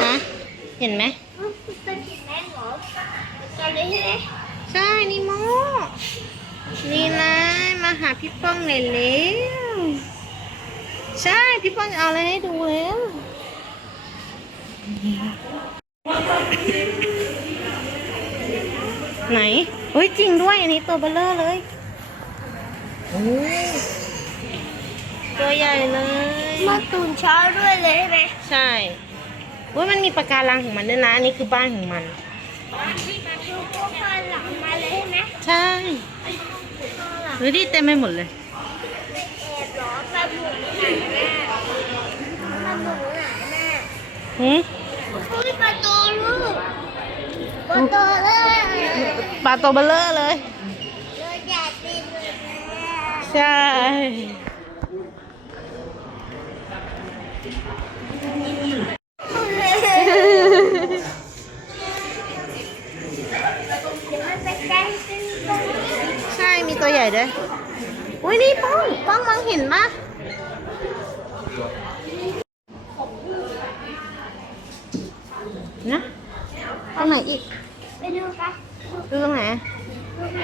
ฮะเห็นไหมเป็นกินแม่นนี้ใช่นิโมนี่นะมาหาพี่ป้องเลยเร็วใช่พี่ป้องเอาอะไรให้ดูแล้วไหนเฮ้ยจริงด้วย อันนี้ตัวเบลเลอร์เลยโอ้ ตัวใหญ่เลยมาตื่นเช้าด้วยเลยใช่ไหมใช่เว้ยมันมีปะการังของมันด้วยนะอันนี้คือบ้านของมันดูพวกข้างหลังมาเลยใช่ไหมใช่ดูดิเต็มไปหมดเลยไปแอบหรอปลาหมูไหนแม่ปลาหมูไหนแม่หืมอุ้ยปลาโตลูกปลาโตเลยปลาตัวเบลเลอร์เลยเลยอยากกินเลยแม่ใช่ มันไป ใกล้ขึ้นตรงนี้ใช่มีตัวใหญ่ด้วย อุ้ยนี่ป้องป้องมองเห็นปะนะตรงไหนอีก ไปดูกันดูตรงไหนดูไหน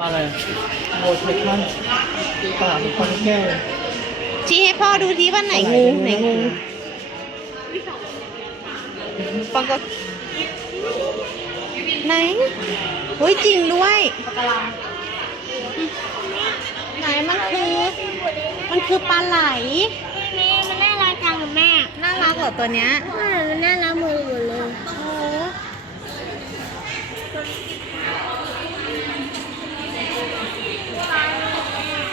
อะไรโบเทคมันปากคอนแก้ว ชี้ให้พ่อดูทีว่าไหนงูไหนงูป้องก็ไหนอุ้ยจริงด้วยไหนมันคือ มันคือปลาไหลแม่มันน่ารักจังกับแม่น่ารักเหรอตัวเนี้ยเออมันน่ารักหมดหมดเลยโอ้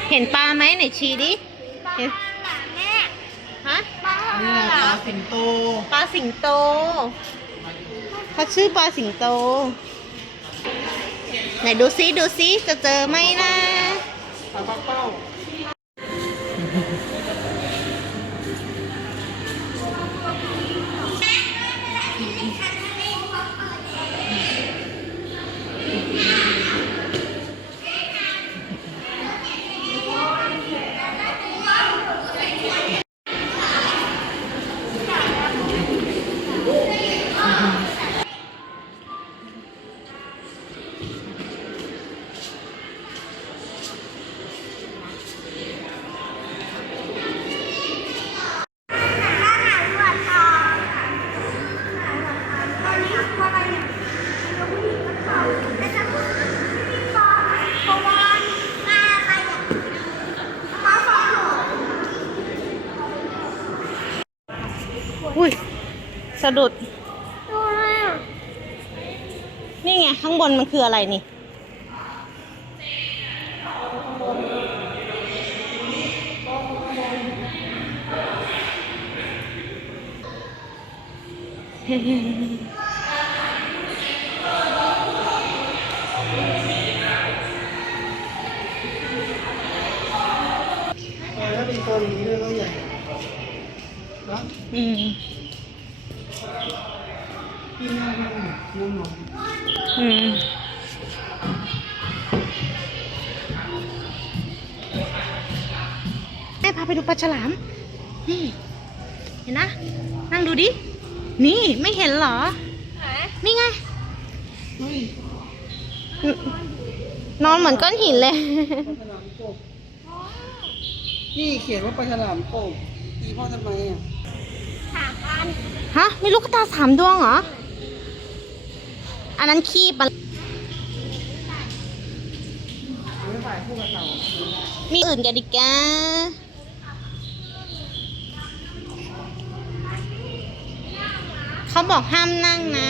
เห็นปลาไหมไหนชี้ดิ เห็นแม่ฮะปลานี่ไงปลาสิงโตปลาสิงโตเขาชื่อปลาสิงโต ไหนดูซิดูซิจะเจอไหมนะปลาปักเป้า สะดุด ตัวอะไรอะนี่ไง ข้างบนมันคืออะไรนี่เออถ้าเป็นตัวอย่างนี้เลยก็ใหญ่นะอืม กินง่ายมากนุ่มหนอืมแม่พาไปดูปลาฉลาม นี่ เห็นนะ นั่งดูดิ นี่ไม่เห็นเหรอ นี่ไงเฮ้ยนอนเหมือนก้อนหินเลยปลาฉลามกบนี่เขียนว่าปลาฉลามกบตีพ่อทำไมอะสามอัน ฮะ มีลูกตาสามดวงเหรอ อันนั้นขี้ปลาไม่ถ่ายคู่กับเต่ามีอื่นกันดิกาเขาบอกห้ามนั่งนะ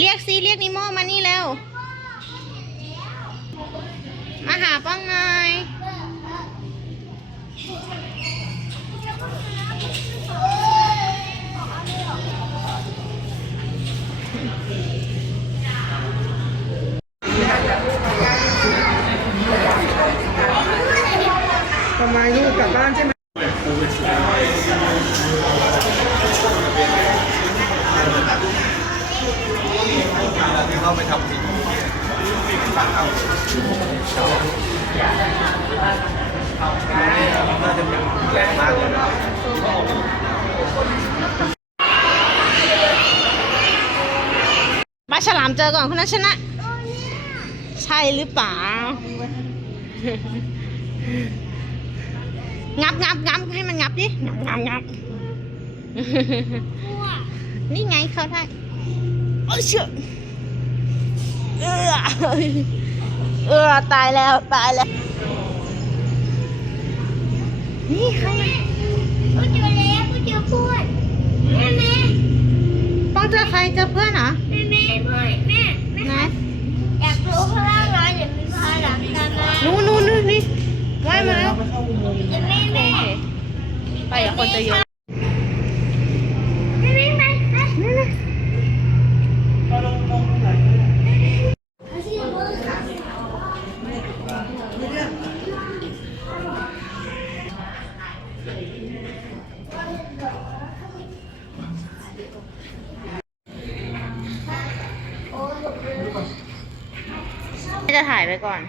เรียกซีเรียกนิโมมานี่แล้ว มาหาป้องหน่อยมาณยูกลับบ้านใช่ไหม ที่เข้าไปทำสิ่งน่าจะเป็นแรงมากเลยนะปลาฉลามเจอก่อนคนนั้นชนะ ใช่หรือเปล่า งับงับงับให้มันงับดิ งับงับงับนี่ไงเขาได้ โอ้ยเชื่อเออเออตายแล้วตายแล้ว นี่ใครกูเจอแล้วกูเจอเพื่อนแม่แม่ป้องเจอใครเจอเพื่อนเหรอแม่แม่แม่แม่แม่ไหนอยากรู้ข้างล่างร้อนเดี๋ยวมีพาหลังตามมานู่นนู่นนู่นนี่ว่ายมาแล้วไปเข้าอุโมงค์เดี๋ยวแม่แม่ไปกับคนจะเยอะ จะถ่ายไปก่อน